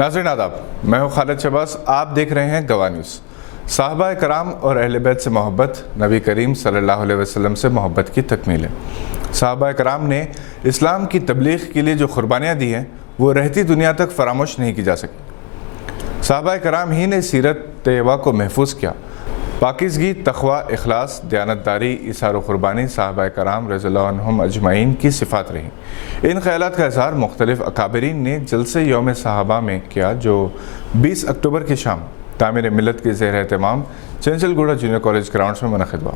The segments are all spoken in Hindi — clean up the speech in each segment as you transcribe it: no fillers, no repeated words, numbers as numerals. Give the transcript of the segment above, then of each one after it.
नाज़रीन आदाब, मैं हूँ खालिद शहबाज। आप देख रहे हैं गवाह न्यूज़। साहबा कराम और अहले बैत से मोहब्बत नबी करीम सल्लल्लाहु अलैहि वसल्लम से मोहब्बत की तकमील है। साहबा कराम ने इस्लाम की तबलीग के लिए जो कुर्बानियाँ दी हैं वो रहती दुनिया तक फरामोश नहीं की जा सकी। साहबा कराम ही ने सीरत तैयबा को महफूज किया। पाकीज़गी, तक़वा, इखलास, दयानतदारी, इसार व क़ुरबानी साहबा कराम रज़ियल्लाहु अन्हुम अजमईन की सिफ़ात रही। इन ख़यालात का इज़हार मुख्तलिफ़ अकाबरीन ने जलसे यौम सहाबा में किया, जो 20 अक्टूबर की शाम तामीर मिलत के ज़ेर एहतमाम चंचलगुड़ा जूनियर कॉलेज ग्राउंड्स में मुनक़िद हुआ।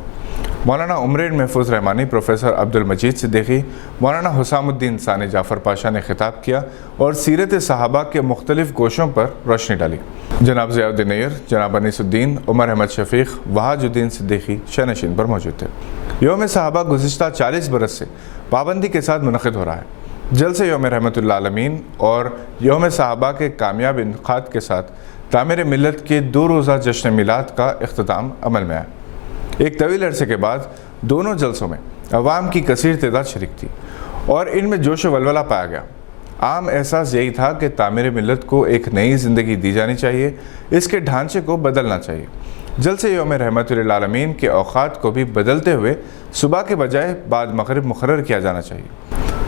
मौलाना उमर महफूज रहमानी, प्रोफेसर अब्दुल मजीद सिद्दीकी, मौलाना हुसामुद्दीन सानी जाफ़र पाशा ने खिताब किया और सीरत सहाबा के मुख्तलिफ़ गोशों पर रोशनी डाली। जनाब ज़ियाउद्दीन नैयर, जनाब अनीसुद्दीन, उमर अहमद शफ़ीक़, वहाजुद्दीन सिद्दीकी शनशीन पर मौजूद थे। यौम सहाबा गुज़िश्ता 40 बरस से पाबंदी के साथ मुनक़िद हो रहा है। जलसे यौम रहमतुल आलमीन और यौम सहाबा के कामयाब इनक़ाद के साथ तामीर मिलत के 2 रोज़ा जश्न मिलाद का इख्तिताम अमल में आया। एक तवील अरसे के बाद दोनों जलसों में अवाम की कसीर तादाद शरीक थी और इनमें जोश वलवला पाया गया। आम एहसास यही था कि तामीर मिलत को एक नई ज़िंदगी दी जानी चाहिए, इसके ढांचे को बदलना चाहिए। जलसे यौम रहमतुल आलमीन के औक़ात को भी बदलते हुए सुबह के बजाय बाद मग़रिब मुक़र्रर किया जाना चाहिए,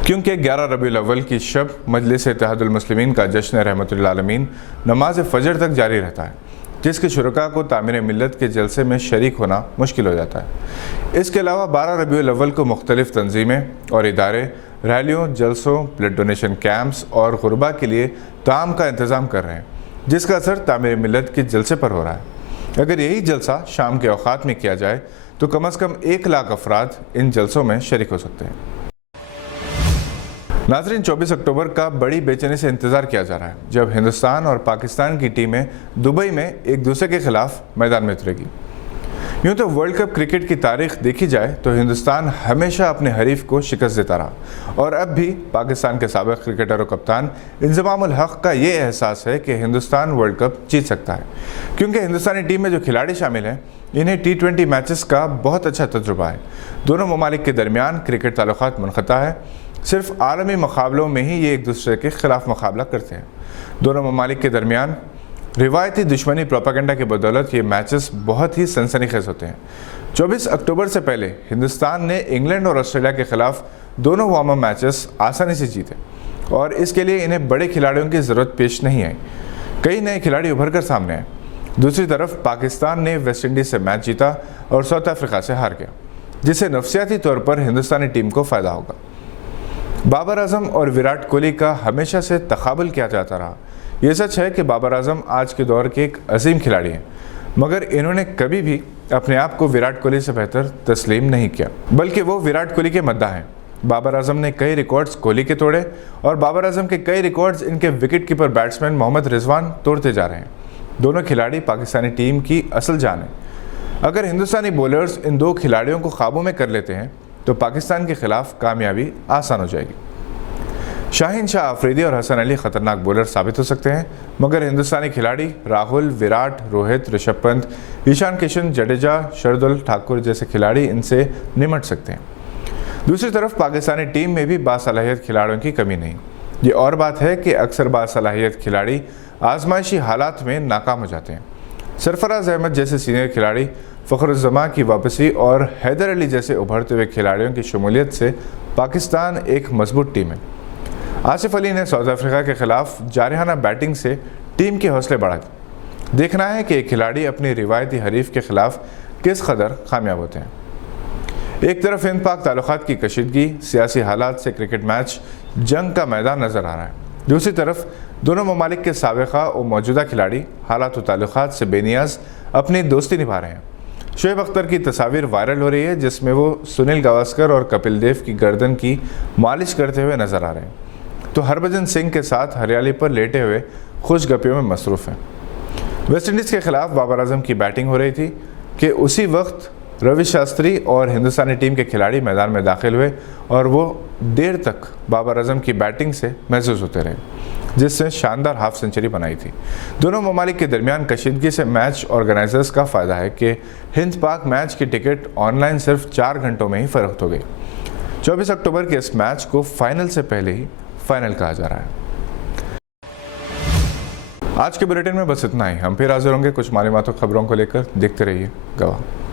क्योंकि 11 रबीउल अव्वल की शब मजलिस इत्तेहादुल मुस्लिमीन का जश्न रहमतुल आलमीन नमाज फ़जर तक जारी रहता है, जिसके शुरका को तामीर मिलत के जलसे में शरीक होना मुश्किल हो जाता है। इसके अलावा 12 रबीउल अव्वल को मुख्तलिफ़ तंजीमें और इदारे रैलियों, जलसों, ब्लड डोनेशन कैंप्स और गुरबा के लिए ताम का इंतज़ाम कर रहे हैं, जिसका असर तामीर मिलत के जलसे पर हो रहा है। अगर यही जलसा शाम के औक़ात में किया जाए तो कम अज़ कम 1 लाख अफराद इन जलसों में शरीक हो सकते हैं। नाज़रीन, 24 अक्टूबर का बड़ी बेचैनी से इंतज़ार किया जा रहा है, जब हिंदुस्तान और पाकिस्तान की टीमें दुबई में एक दूसरे के खिलाफ मैदान में उतरेगी। यूँ तो वर्ल्ड कप क्रिकेट की तारीख देखी जाए तो हिंदुस्तान हमेशा अपने हरीफ को शिकस्त देता रहा और अब भी पाकिस्तान के साबिक़ क्रिकेटर और कप्तान इंज़मामुल हक़ का ये एहसास है कि हिंदुस्तान वर्ल्ड कप जीत सकता है, क्योंकि हिंदुस्तानी टीम में जो खिलाड़ी शामिल हैं इन्हें T20 मैचेस का बहुत अच्छा तजुर्बा है। दोनों ममालिक के दरमियान क्रिकेट ताल्लुकात मुनक़ता है। सिर्फ आलमी मुकाबलों में ही ये एक दूसरे के ख़िलाफ़ मुकाबला करते हैं। दोनों ममालिक के दरमियान रिवायती दुश्मनी प्रोपेगेंडा की बदौलत ये मैचेस बहुत ही सनसनीखेज़ होते हैं। 24 अक्टूबर से पहले हिंदुस्तान ने इंग्लैंड और ऑस्ट्रेलिया के ख़िलाफ़ दोनों वार्म अप मैचेस आसानी से जीते और इसके लिए इन्हें बड़े खिलाड़ियों की ज़रूरत पेश नहीं आई। कई नए खिलाड़ी उभर कर सामने आए। दूसरी तरफ पाकिस्तान ने वेस्ट इंडीज़ से मैच जीता और साउथ अफ्रीका से हार गया, जिससे नफसियाती तौर पर हिंदुस्तानी टीम को फ़ायदा होगा। बाबर आजम और विराट कोहली का हमेशा से तक़ाबुल किया जाता रहा। ये सच है कि बाबर आजम आज के दौर के एक अजीम खिलाड़ी हैं, मगर इन्होंने कभी भी अपने आप को विराट कोहली से बेहतर तस्लीम नहीं किया, बल्कि वो विराट कोहली के मद्दाह हैं। बाबर आजम ने कई रिकॉर्ड्स कोहली के तोड़े और बाबर आजम के कई रिकॉर्ड्स इनके wicket keeper batsman Mohammad Rizwan तोड़ते जा रहे हैं। दोनों खिलाड़ी पाकिस्तानी टीम की असल जान है। अगर हिंदुस्तानी बॉलर्स इन 2 खिलाड़ियों को काबू में कर लेते हैं तो पाकिस्तान के खिलाफ कामयाबी आसान हो जाएगी। शाहीन शाह आफरीदी और हसन अली ख़तरनाक बॉलर साबित हो सकते हैं, मगर हिंदुस्तानी खिलाड़ी राहुल, विराट, रोहित, ऋषभ पंत, ईशान किशन, जडेजा, शार्दुल ठाकुर जैसे खिलाड़ी इनसे निमट सकते हैं। दूसरी तरफ पाकिस्तानी टीम में भी बासलाहियत खिलाड़ियों की कमी नहीं। ये और बात है कि अक्सर बासलाहियत खिलाड़ी आजमाइशी हालात में नाकाम हो जाते हैं। सरफराज अहमद जैसे सीनियर खिलाड़ी, फ़खरुज़्ज़मा की वापसी और हैदर अली जैसे उभरते हुए खिलाड़ियों की शमूलियत से पाकिस्तान एक मजबूत टीम है। आसिफ अली ने साउथ अफ्रीका के खिलाफ जारहाना बैटिंग से टीम के हौसले बढ़ा दिए। देखना है कि एक खिलाड़ी अपनी रिवायती हरीफ के खिलाफ किस कदर कामयाब होते हैं। एक तरफ हिंद पाक ताल्लुकात की कशीदगी, सियासी हालात से क्रिकेट मैच जंग का मैदान नज़र आ रहा है। दूसरी तरफ दोनों ममालिक के साबिक़ा और मौजूदा खिलाड़ी हालात व ताल्लुकात से बेनियाज अपनी दोस्ती निभा रहे हैं। शोएब अख्तर की तस्वीर वायरल हो रही है, जिसमें वो सुनील गावस्कर और कपिल देव की गर्दन की मालिश करते हुए नजर आ रहे हैं, तो हरभजन सिंह के साथ हरियाली पर लेटे हुए खुशगपियों में मसरूफ़ हैं। वेस्ट इंडीज़ के खिलाफ बाबर आजम की बैटिंग हो रही थी कि उसी वक्त रवि शास्त्री और हिंदुस्तानी टीम के खिलाड़ी मैदान में दाखिल हुए और वो देर तक बाबर आजम की बैटिंग से महसूस होते रहे, जिससे शानदार हाफ सेंचुरी बनाई थी। दोनों ममालिक के दरमियान कशीदगी से मैच ऑर्गेनाइजर्स का फ़ायदा है कि हिंद पाक मैच की टिकट ऑनलाइन सिर्फ 4 घंटों में ही फ़रोख्त हो गई। 24 अक्टूबर के इस मैच को फाइनल से पहले ही फाइनल कहा जा रहा है। आज के बुलेटिन में बस इतना ही। हम फिर हाजिर होंगे कुछ मालूमात और खबरों को लेकर। देखते रहिए गवाह।